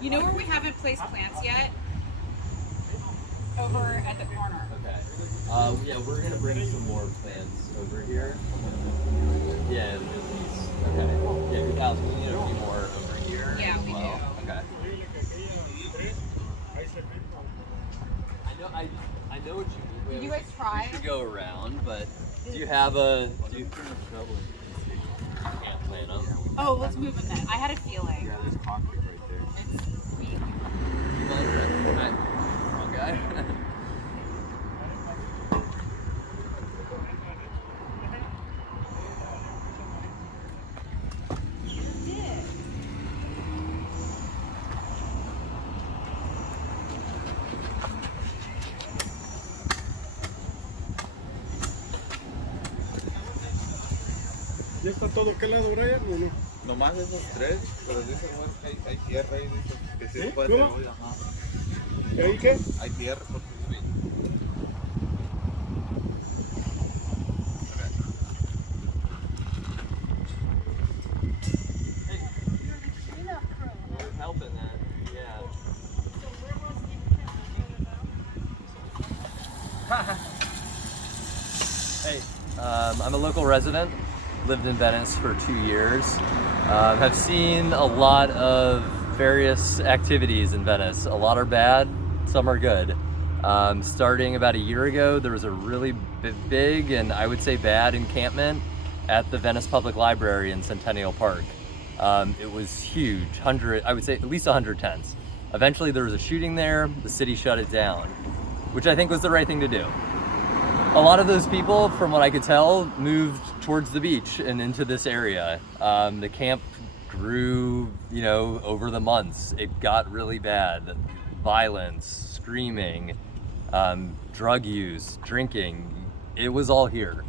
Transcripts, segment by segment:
You know where we haven't placed plants yet? Over at the corner. Okay. Yeah, we're gonna bring some more plants over here. Yeah, at least. Okay. Yeah, 2,000. We need a few more over here. Yeah, we do. Okay. I know what you mean. Did you guys try? We should go around, but do you have a? Do you can't plant them? Oh, let's move them then. I had a feeling. Yeah, there's concrete right there. It's sweet. Wrong guy. ¿Ya está todo qué lado, Brian, o no? Nomás esos tres, pero dicen no, es que hay tierra ahí, dicen que sí ¿Eh? puede ser ¿Cómo? hoy, ajá. ¿Y ahí qué? Hay tierra porque We're helping that. Yeah. Hey, I'm a local resident. Lived in Venice for 2 years. Have seen a lot of various activities in Venice. A lot are bad, some are good. Starting about a year ago, there was a really big and I would say bad encampment at the Venice Public Library in Centennial Park. It was huge, I would say at least 100 tents. Eventually there was a shooting there, the city shut it down, which I think was the right thing to do. A lot of those people, from what I could tell, moved towards the beach and into this area. The camp grew, over the months. It got really bad. Violence, screaming, drug use, drinking, it was all here.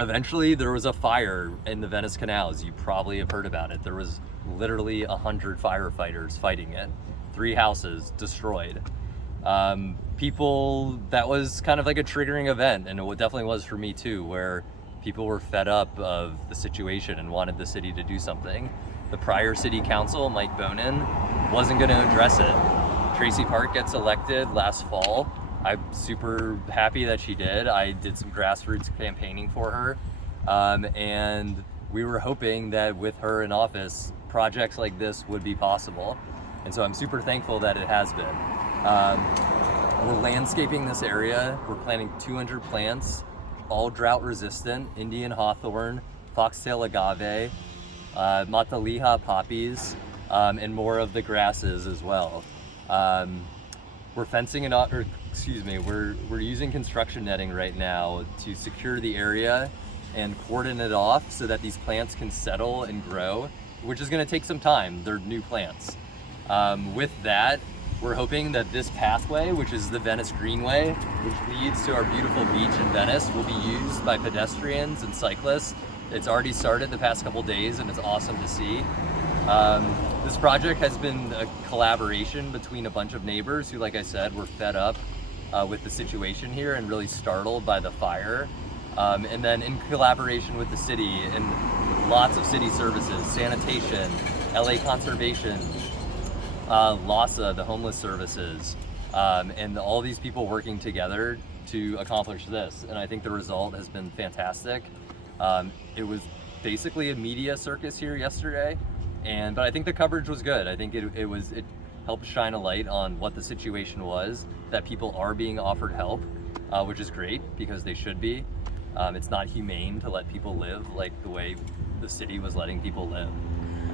Eventually there was a fire in the Venice canals. You probably have heard about it. There was literally 100 firefighters fighting it. 3 houses destroyed. People, that was kind of like a triggering event, and it definitely was for me too, where people were fed up of the situation and wanted the city to do something. The prior city council, Mike Bonin, wasn't going to address it. Traci Park gets elected last fall. I'm super happy that she did. I did some grassroots campaigning for her, and we were hoping that with her in office, projects like this would be possible. And so I'm super thankful that it has been. We're landscaping this area. We're planting 200 plants, all drought resistant, Indian Hawthorne, Fox Tail Agave, Matilija Poppies, and more of the grasses as well. We're fencing it off, we're using construction netting right now to secure the area and cordon it off so that these plants can settle and grow, which is gonna take some time. They're new plants. With that, we're hoping that this pathway, which is the Venice Greenway, which leads to our beautiful beach in Venice, will be used by pedestrians and cyclists. It's already started the past couple days and it's awesome to see. This project has been a collaboration between a bunch of neighbors who, like I said, were fed up with the situation here and really startled by the fire. And then in collaboration with the city and lots of city services, sanitation, LA Conservation, LAHSA, the homeless services, and all these people working together to accomplish this. And I think the result has been fantastic. It was basically a media circus here yesterday, but I think the coverage was good. I think it helped shine a light on what the situation was, that people are being offered help, which is great because they should be. It's not humane to let people live like the way the city was letting people live.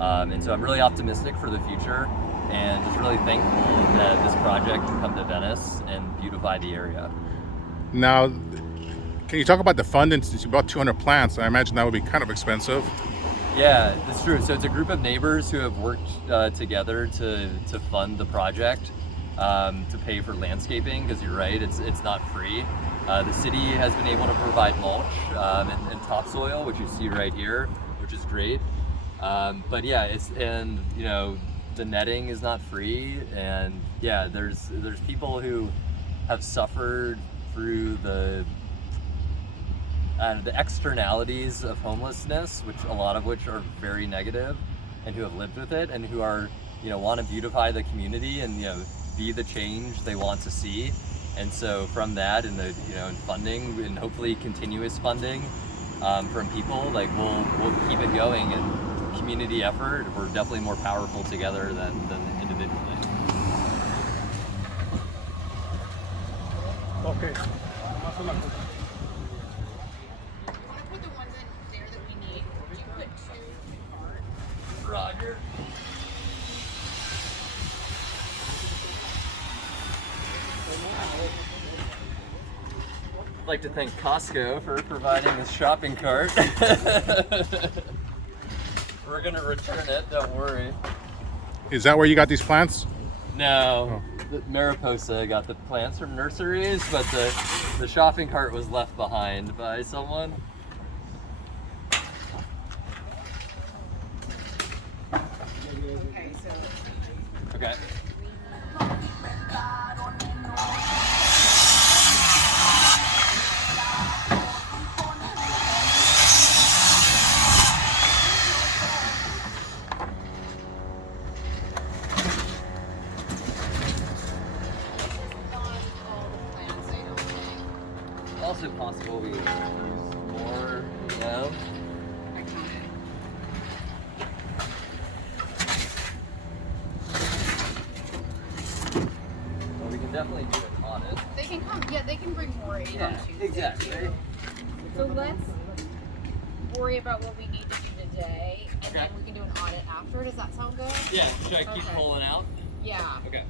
And so I'm really optimistic for the future and just really thankful that this project can come to Venice and beautify the area. Now, can you talk about the funding? Since you bought 200 plants, I imagine that would be kind of expensive. Yeah, that's true. So it's a group of neighbors who have worked together to fund the project, to pay for landscaping, because you're right, it's not free. The city has been able to provide mulch and topsoil, which you see right here, which is great. But yeah, the netting is not free, and yeah, there's people who have suffered through the externalities of homelessness, which a lot of which are very negative, and who have lived with it, and who are want to beautify the community and be the change they want to see. And so from that, and the and funding, and hopefully continuous funding from people, like we'll keep it going. And community effort, we're definitely more powerful together than individually. Okay. Want to put the ones in there that we need? Would you put 2 apart? Roger. I'd like to thank Costco for providing this shopping cart. We're gonna return it, don't worry. Is that where you got these plants? No, the Mariposa got the plants from nurseries, but the shopping cart was left behind by someone. Okay, so Okay. Also possible we use more, I counted. Well, we can definitely do an audit. They can come. Yeah, they can bring more in on Tuesday. exactly. So let's worry about what we need to do today, and then Okay. we can do an audit after. Does that sound good? Yeah, should I keep Okay. pulling out? Yeah. Okay.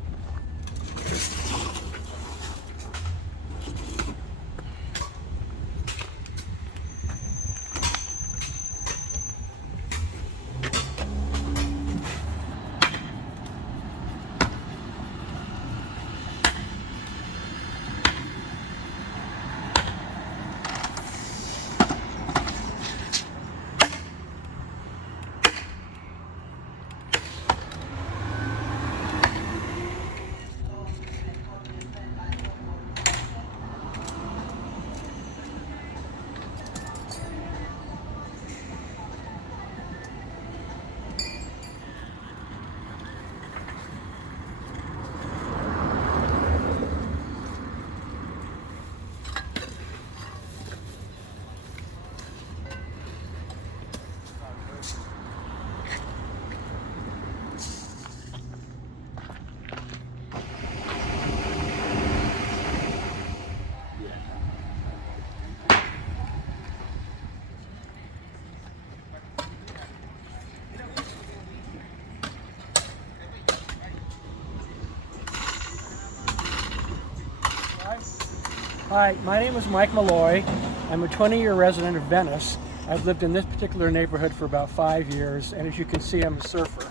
Hi, my name is Mike Malloy. I'm a 20-year resident of Venice. I've lived in this particular neighborhood for about 5 years, and as you can see, I'm a surfer.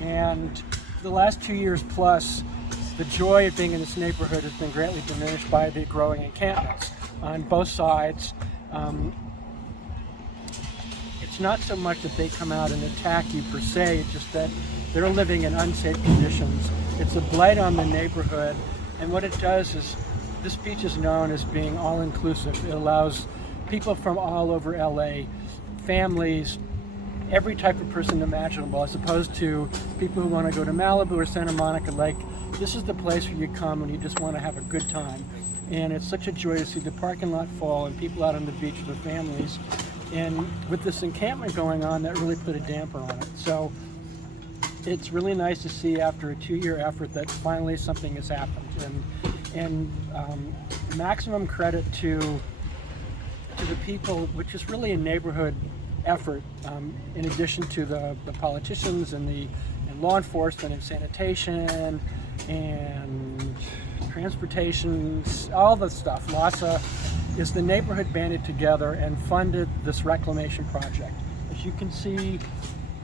And for the last 2 years plus, the joy of being in this neighborhood has been greatly diminished by the growing encampments on both sides. It's not so much that they come out and attack you per se, it's just that they're living in unsafe conditions. It's a blight on the neighborhood, and what it does is, this beach is known as being all-inclusive. It allows people from all over LA, families, every type of person imaginable, as opposed to people who want to go to Malibu or Santa Monica. Like, this is the place where you come when you just want to have a good time. And it's such a joy to see the parking lot full and people out on the beach with their families. And with this encampment going on, that really put a damper on it. So it's really nice to see after a 2-year effort that finally something has happened. And maximum credit to the people, which is really a neighborhood effort, in addition to the politicians and law enforcement and sanitation and transportation, all the stuff. LAHSA is the neighborhood banded together and funded this reclamation project. As you can see,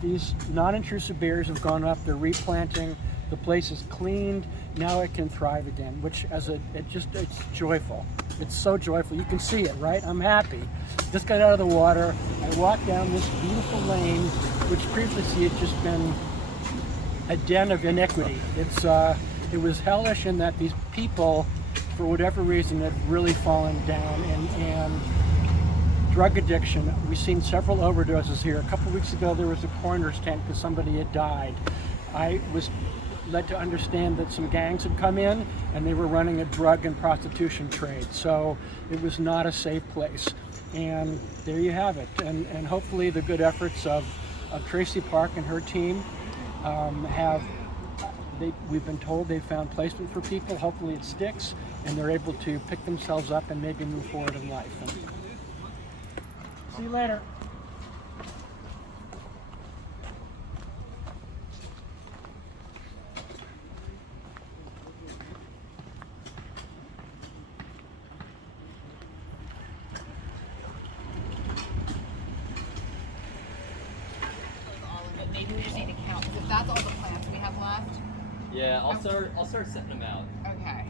these non-intrusive barriers have gone up, they're replanting, the place is cleaned, now it can thrive again, which it's joyful. It's so joyful. You can see it, right? I'm happy. Just got out of the water. I walked down this beautiful lane, which previously had just been a den of iniquity. It was hellish in that these people, for whatever reason, had really fallen down, and drug addiction. We've seen several overdoses here. A couple weeks ago, there was a coroner's tent because somebody had died. I was led to understand that some gangs had come in and they were running a drug and prostitution trade. So it was not a safe place. And there you have it. And hopefully the good efforts of Traci Park and her team we've been told they found placement for people. Hopefully it sticks and they're able to pick themselves up and maybe move forward in life. And see you later. Maybe we just need to count, because if that's all the plants we have left. Yeah, I'll start setting them out. Okay.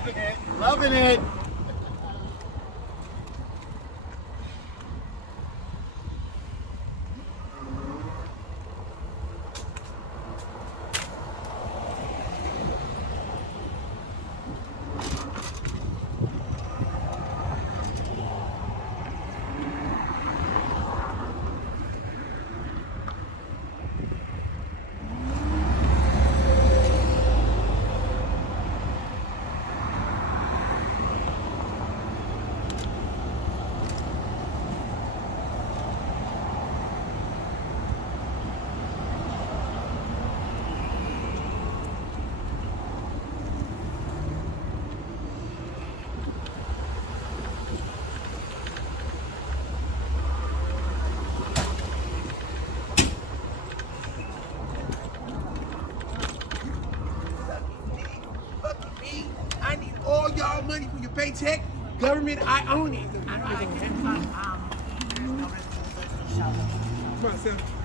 Loving it. Loving it. I need all y'all money for your paycheck. Government, I own it. Come on, son.